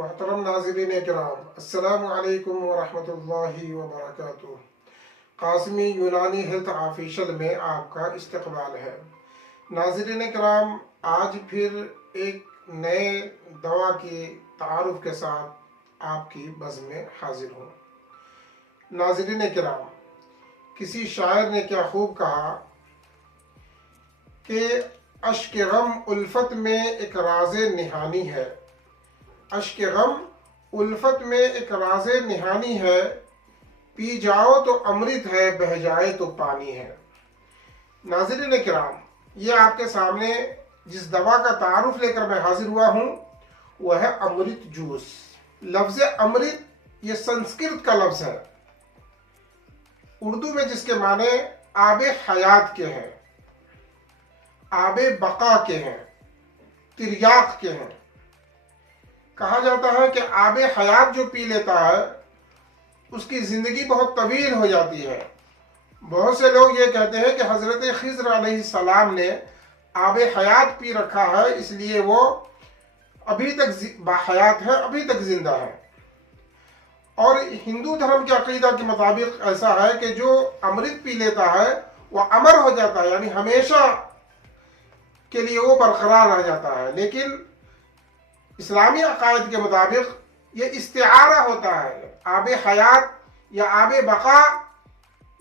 मोहतरम नाज़रीन किराम, अस्सलामु अलैकुम वरहमतुल्लाहि वबरकातुहू। कासमी यूनानी हेल्थ ऑफिशियल में आपका इस्तकबाल है। नाज़रीन किराम, आज फिर एक नए दवा के तारुफ के साथ आपकी बज़्म में हाजिर हूँ। नाज़रीन किराम, किसी शायर ने क्या खूब कहा कि अश्क गम उल्फत में एक राज़े निहानी है। अश्क गम उल्फत में एक राज़े निहानी है, पी जाओ तो अमृत है, बह जाए तो पानी है। नाज़रीन किराम, ये आपके सामने जिस दवा का तारुफ लेकर मैं हाजिर हुआ हूँ वह है अमृत जूस। लफ्ज़ अमृत ये संस्कृत का लफ्ज़ है, उर्दू में जिसके माने आबे हयात के हैं, आबे बका के हैं, तिर्याक के हैं। कहा जाता है कि आबे हयात जो पी लेता है उसकी ज़िंदगी बहुत तवील हो जाती है। बहुत से लोग ये कहते हैं कि हज़रत खिज़र अलैहिस्सलाम ने आबे हयात पी रखा है, इसलिए वो अभी तक बाहयात है, अभी तक जिंदा है। और हिंदू धर्म के अकीदा के मुताबिक ऐसा है कि जो अमृत पी लेता है वह अमर हो जाता है, यानी हमेशा के लिए वो बरकरार रह जाता है। लेकिन इस्लामी अकायद के मुताबिक ये इस्तिआरा होता है। आबे हयात या आबे बका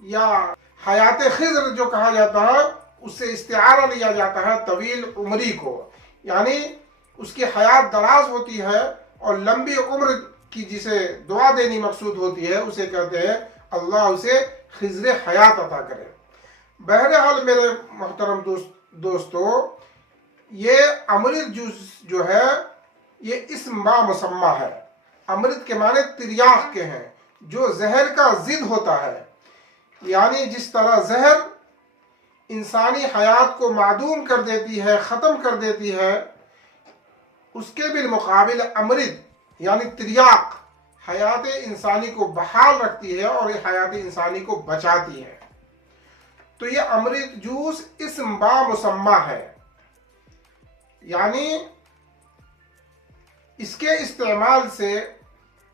या हयात खिज़र जो कहा जाता है उससे इस्तिआरा लिया जाता है तवील उम्री को, यानी उसकी हयात दराज होती है और लंबी उम्र की जिसे दुआ देनी मकसूद होती है उसे कहते हैं अल्लाह उसे खिज़र हयात अता करे। बहरहाल मेरे मोहतरम दोस्तों, ये अमृत जूस जो है ये इस्म बा मुसम्मा है। अमृत के माने तिर्याक के हैं, जो जहर का जिद होता है। यानी जिस तरह जहर इंसानी हयात को मादूम कर देती है, ख़त्म कर देती है, उसके बिलमुकाबिल अमृत यानी तिर्याक हयात इंसानी को बहाल रखती है और ये हयात इंसानी को बचाती है। तो ये अमृत जूस इस्म बा मुसम्मा है, यानी इसके इस्तेमाल से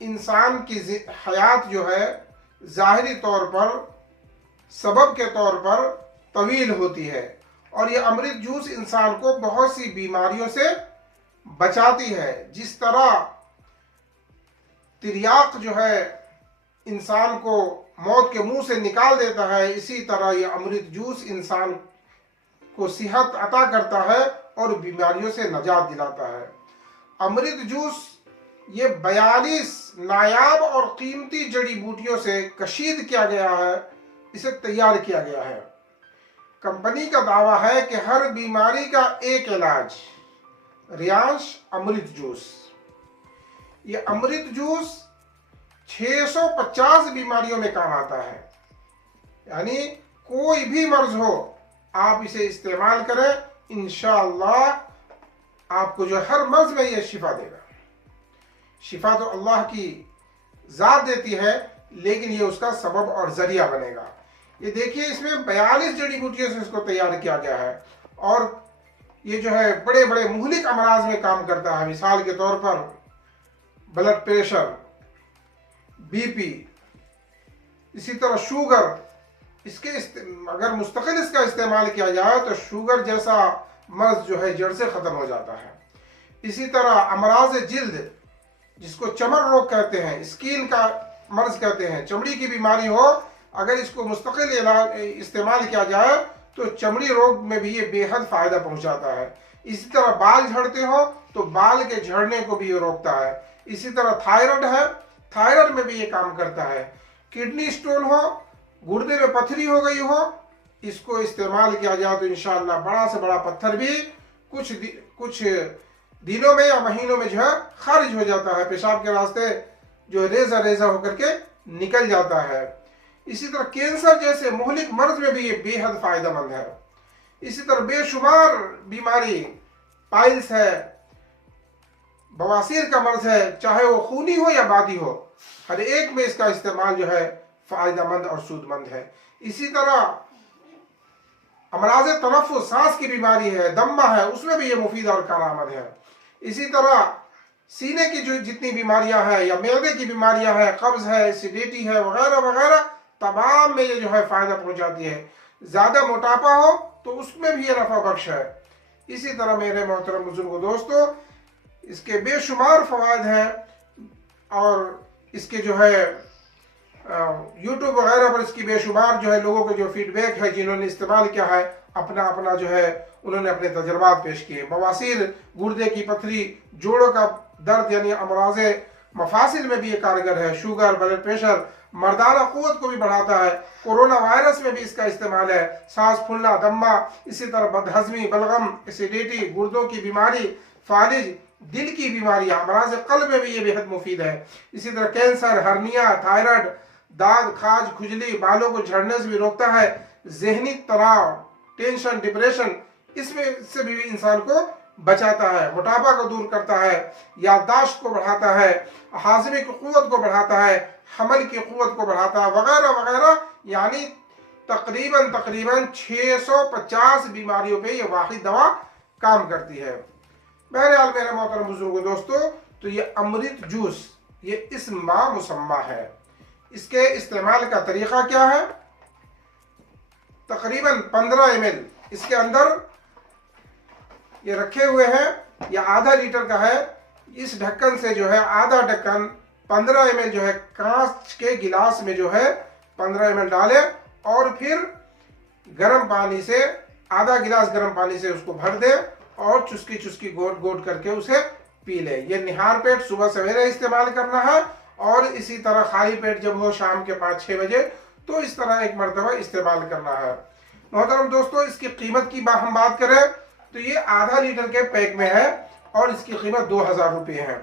इंसान की हयात जो है ज़ाहिरी तौर पर सबब के तौर पर तवील होती है। और ये अमृत जूस इंसान को बहुत सी बीमारियों से बचाती है। जिस तरह तिर्याक जो है इंसान को मौत के मुंह से निकाल देता है, इसी तरह ये अमृत जूस इंसान को सेहत अता करता है और बीमारियों से नजात दिलाता है। अमृत जूस ये 42 नायाब और कीमती जड़ी बूटियों से कशीद किया गया है, इसे तैयार किया गया है। कंपनी का दावा है कि हर बीमारी का एक इलाज, रियांश अमृत जूस। ये अमृत जूस 650 बीमारियों में काम आता है, यानी कोई भी मर्ज हो आप इसे इस्तेमाल करें, इंशाअल्लाह आपको जो हर मर्ज में यह शिफा देगा। शिफा तो अल्लाह की जात देती है, लेकिन ये उसका सबब और जरिया बनेगा। ये देखिए, इसमें 42 जड़ी बूटियों से इसको तैयार किया गया है और ये जो है बड़े बड़े मुहलिक अमराज में काम करता है। मिसाल के तौर पर ब्लड प्रेशर, बीपी, इसी तरह शुगर, इसके अगर मुस्तकिल इसका इस्तेमाल किया जाए तो शुगर जैसा मर्ज जो है जड़ से ख़त्म हो जाता है। इसी तरह अमराज जिल्द, जिसको चमड़ रोग कहते हैं, स्किन का मर्ज कहते हैं, चमड़ी की बीमारी हो, अगर इसको मुस्तकिल इस्तेमाल किया जाए तो चमड़ी रोग में भी ये बेहद फ़ायदा पहुंचाता है। इसी तरह बाल झड़ते हो तो बाल के झड़ने को भी ये रोकता है। इसी तरह थायराइड है, थायराइड में भी ये काम करता है। किडनी स्टोन हो, गुर्दे में पथरी हो गई हो, इसको इस्तेमाल किया जाए तो इंशाअल्लाह बड़ा से बड़ा पत्थर भी कुछ दिनों में या महीनों में जो है खारिज हो जाता है, पेशाब के रास्ते जो रेजा रेजा होकर के निकल जाता है। इसी तरह कैंसर जैसे मुहलिक मर्ज में भी ये बेहद फायदेमंद है। इसी तरह बेशुमार बीमारी, पाइल्स है, बवासीर का मर्ज है, चाहे वो खूनी हो या बादी हो, हर एक में इसका इस्तेमाल जो है फायदेमंद और सूदमंद है। इसी तरह अमराज तनफ्फुस, सांस की बीमारी है, दम्मा है, उसमें भी ये मुफीद और कारआमद है। इसी तरह सीने की जो जितनी बीमारियां हैं या मैदे की बीमारियां हैं, कब्ज है, एसिडिटी है, वगैरह वगैरह, तमाम में ये जो है फायदा पहुंचाती है। ज्यादा मोटापा हो तो उसमें भी ये नफा बख्श है। इसी तरह मेरे मोहतरम बुजुर्गों दोस्तों, इसके बेशुमार फवायद हैं और इसके जो है यूट्यूब वगैरह पर इसकी बेशुमार जो है लोगों के जो फीडबैक है, जिन्होंने इस्तेमाल किया है, अपना अपना जो है उन्होंने अपने तजर्बात पेश किए। बवासीर, गुर्दे की पथरी, जोड़ों का दर्द यानी अमराज़े मफासिल में भी ये कारगर है। शुगर, ब्लड प्रेशर, मर्दाना क़ुव्वत को भी बढ़ाता है। कोरोना वायरस में भी इसका इस्तेमाल है। सांस फूलना, दम्मा, इसी तरह बदहजमी, बलगम, एसिडिटी, गुर्दों की बीमारी, फालिज, दिल की बीमारियां, अमराज़ क़ल्ब में भी ये बेहद मुफीद है। इसी तरह कैंसर, हर्निया, थायराइड, दाद, खाज, खुजली, बालों को झड़ने से भी रोकता है। जहनी तनाव, टेंशन, डिप्रेशन, इसमें से भी इंसान को बचाता है। मोटापा को दूर करता है, याददाश्त को बढ़ाता है, हाज़मे की क़ुव्वत को बढ़ाता है, हमल की क़ुव्वत को बढ़ाता है, वगैरह वगैरह। यानी तकरीबन 650 बीमारियों पे ये वाहिद दवा काम करती है। बहरहाल मेरे मोहतरम बुजुर्गों दोस्तों, तो ये अमृत जूस ये इस्मा मुसम्मा है। इसके इस्तेमाल का तरीका क्या है? तकरीबन 15 ml इसके अंदर ये रखे हुए हैं। ये आधा लीटर का है। इस ढक्कन से जो है आधा ढक्कन 15 ml जो है कांच के गिलास में जो है 15 ml डाले और फिर गर्म पानी से, आधा गिलास गर्म पानी से उसको भर दे और चुस्की चुस्की गोट गोट करके उसे पी ले। ये निहार पेट सुबह सवेरे इस्तेमाल करना है और इसी तरह खाली पेट जब हो शाम के 5-6 बजे तो इस तरह एक मरतबा इस्तेमाल करना है। मोहतरम दोस्तों, इसकी कीमत की हम बात करें तो ये आधा लीटर के पैक में है और इसकी कीमत 2000 रुपये है।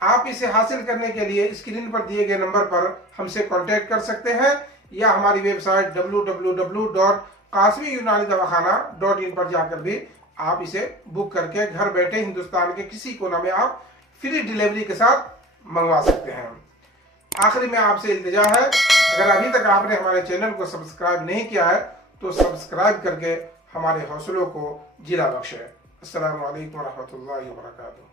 आप इसे हासिल करने के लिए स्क्रीन पर दिए गए नंबर पर हमसे कांटेक्ट कर सकते हैं या हमारी वेबसाइट www.qasmiyunanidawakana.in पर जाकर भी आप इसे बुक करके घर बैठे हिंदुस्तान के किसी कोना में आप फ्री डिलीवरी के साथ मंगवा सकते हैं। आखिरी में आपसे इल्तिजा है, अगर अभी तक आपने हमारे चैनल को सब्सक्राइब नहीं किया है तो सब्सक्राइब करके हमारे हौसलों को जिला बख्शे। अस्सलामु अलैकुम व रहमतुल्लाहि व बरकातुहू।